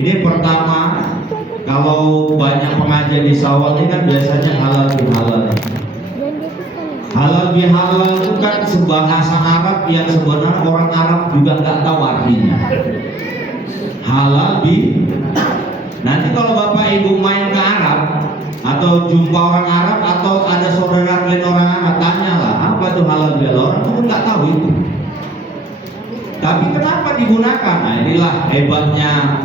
Ini pertama, kalau banyak pengajian di Sawal ini kan biasanya halal bihalal. Halal bihalal itu kan sebahasa Arab yang sebenarnya orang Arab juga nggak tahu artinya. Halal bi. Nanti kalau Bapak Ibu main ke Arab atau jumpa orang Arab atau ada saudara kalian orang Arab, tanyalah apa itu halal bihalal. Orang itu nggak tahu itu. Tapi kenapa digunakan? Nah, inilah hebatnya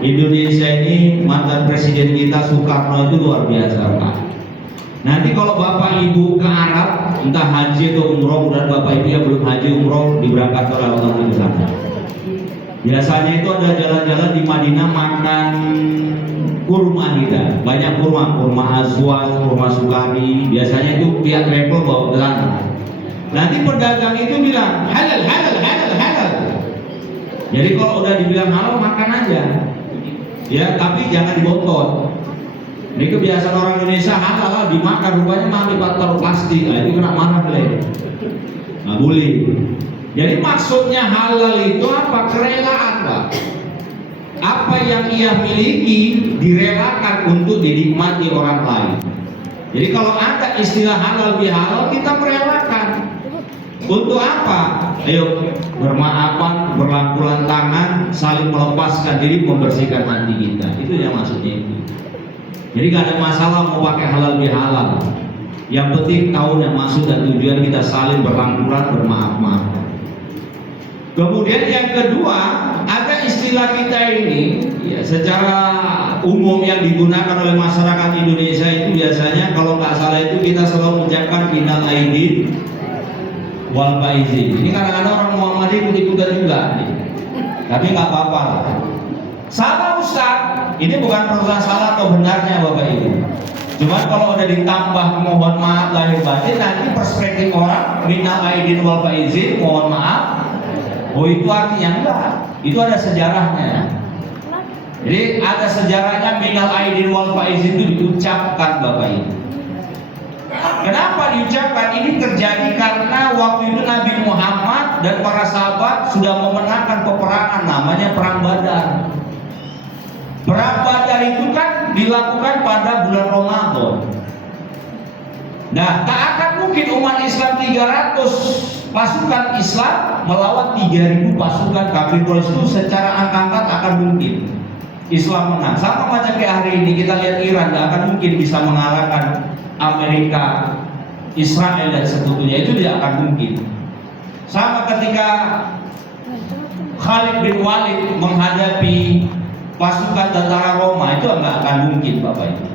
Indonesia ini. Mantan presiden kita Soekarno itu luar biasa, Pak. Nanti kalau Bapak Ibu ke Arab, entah haji atau umroh, dan Bapak Ibu yang belum haji umroh diberangkatkan oleh Allah di sana. Biasanya itu ada jalan-jalan di Madinah makan kurma kita, banyak kurma azwaj, kurma sukari. Biasanya itu pihak travel bawa ke sana. Nanti pedagang itu bilang halal, halal, halal, halal. Jadi kalau udah dibilang halal makan aja, ya, tapi jangan dibontot. Ini kebiasaan orang Indonesia, halal dimakan, rupanya mami taruh plastik, nah, itu kena marah deh. Nggak boleh. Jadi maksudnya halal itu apa? Kerelaan, Pak. Apa yang ia miliki direlakan untuk dinikmati orang lain. Jadi kalau ada istilah halal bihalal, kita merelakan. Untuk apa? Ayo bermaafan, berlangkulan tangan, saling melepaskan diri, membersihkan hati kita. Itu yang maksudnya itu. Jadi gak ada masalah mau pakai halal bihalal. Yang penting tahu yang maksud dan tujuan kita saling berlangkulan, bermaaf-maafan. Kemudian yang kedua, ada istilah kita ini ya, secara umum yang digunakan oleh masyarakat Indonesia itu biasanya kalau nggak salah itu kita selalu mengucapkan minal aidin wal faizin. Ini kadang-kadang orang Muhammadiyah ikut-ikutan juga nih. Tapi nggak apa-apa lah. Salah Ustaz, ini bukan persoalan salah atau benarnya Bapak Ibu. Cuma kalau udah ditambah mohon maaf lahir batin, nanti perspektif orang minal aidin wal faizin, mohon maaf. Oh itu artinya enggak, itu ada sejarahnya. Jadi ada sejarahnya minal aidin wal faizin itu diucapkan Bapak Ibu. Kenapa diucapkan? Ini terjadi karena waktu itu Nabi Muhammad dan para sahabat sudah memenangkan peperangan namanya Perang Badar. Perang Badar itu kan dilakukan pada bulan Ramadan. Nah, tak akan mungkin umat Islam 300 pasukan Islam melawan 3000 pasukan kafir Quraisy itu secara angka-angkat akan mungkin Islam menang. Sama macam kayak hari ini kita lihat Iran tidak akan mungkin bisa mengalahkan Amerika, Israel dan sekutunya, itu tidak akan mungkin. Sama ketika Khalid bin Walid menghadapi pasukan tentara Roma, itu nggak akan mungkin Bapak Ibu.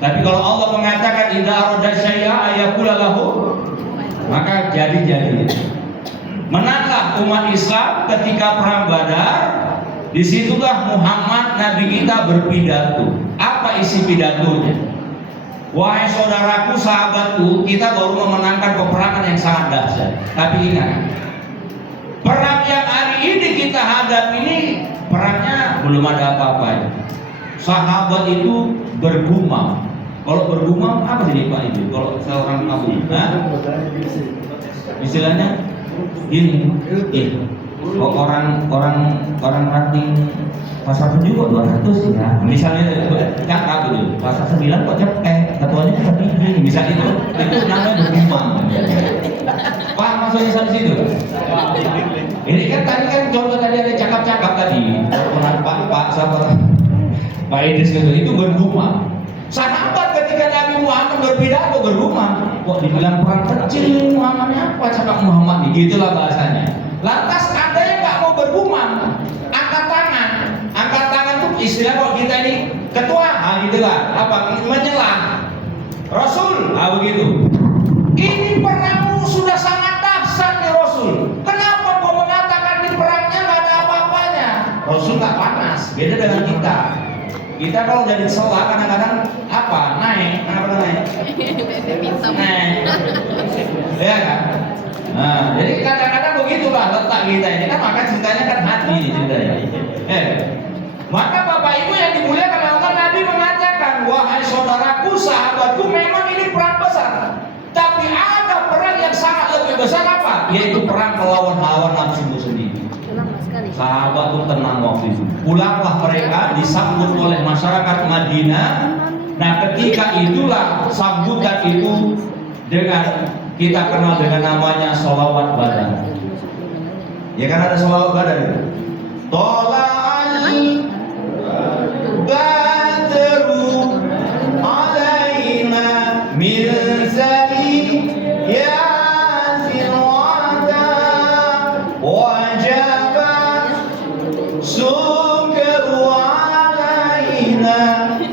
Tapi kalau Allah mengatakan idza arada syai'a ayaqula lahu, maka jadi. Menanglah umat Islam ketika perang Badar. Disitulah Muhammad Nabi kita berpidato. Apa isi pidatonya? Wahai saudaraku, sahabatku, kita baru memenangkan peperangan yang sangat dahsyat. Tapi ingat, perang yang hari ini kita hadapi ini perangnya belum ada apa-apa. Sahabat itu bergumam. Kalau bergumam apa jadi Pak Ibu? Kalau seorang kamu, istilahnya gini, orang ranting pasar 7 kok 200 ya. Misalnya cakap gitu, pasar 9 kok cepet, ketuanya seperti ini. Misalnya itu namanya bergumam. Pak maksudnya sampai situ. Ini kan tadi kan contoh tadi ada cakap-cakap tadi. Pak sahabat Pak Idris itu bergumam. Sahabat ketika Nabi Muhammad berpidato bergumam, kok dibilang perang kecil Muhammadnya apa cakap Muhammad nih, gitulah bahasanya. Lantas ada yang nggak mau bergumam, angkat tangan tuh istilah kalau kita ini ketua, gitulah, apa menyelah Rasul, begitu. Ini perang sudah sangat dahsyat nih Rasul. Kenapa kau mengatakan di perangnya nggak ada apa-apanya? Rasul nggak panas, beda dengan kita. Kita kalau jadi sholat kadang-kadang apa naik, ya kan? Nah, jadi kadang-kadang begitulah letak kita ini kan, maka ceritanya kan hati ceritanya. Maka Bapak Ibu yang dimuliakan Allah, Nabi mengatakan, wahai saudaraku, sahabatku, memang ini perang besar. Tapi ada perang yang sangat lebih besar apa? Yaitu perang melawan hawa nafsu sendiri. Sahabat itu tenang waktu itu. Pulanglah mereka, disambut oleh masyarakat Madinah. Nah, ketika itulah sambutan itu dengan kita kenal dengan namanya sholawat badar. Ya kan ada sholawat badar itu. Tola'al badru alaina min saniyatil wada wajaba syukru alaina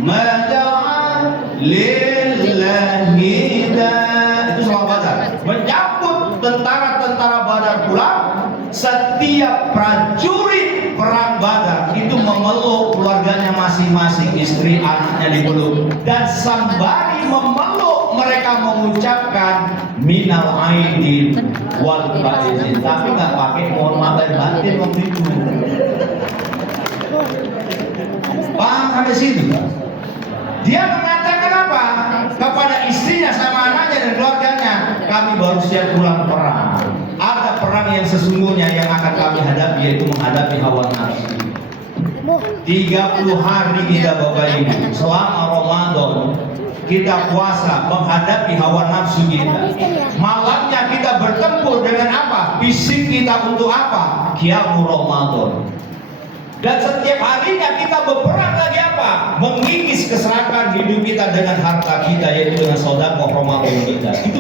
mada'an lillahi da. Itu sholawat badar. Menyambut tentara-tentara Badar pulang. Setiap prajurit perang Badar itu memeluk keluarganya masing-masing, istri, anaknya dipeluk, dan sembari memeluk mereka mengucapkan minal aidin wal faizin, tapi nggak pakai mohon maaf dan batin waktu itu. Paham sampai situ? Dia mengatakan apa kepada istrinya sama anaknya dan keluarganya? Kami baru siap pulang perang. Ada perang yang sesungguhnya yang akan kami hadapi, yaitu menghadapi hawa nafsu. 30 hari kita Bapak Ibu selama Ramadan kita puasa menghadapi hawa nafsu kita. Malamnya kita bertempur dengan apa? Fisik kita untuk apa? Qiyamul Ramadan. Dan setiap harinya kita berperang lagi apa? Mengikis keserakan hidup kita dengan harta kita, yaitu dengan sedekah Ramadan kita. Itu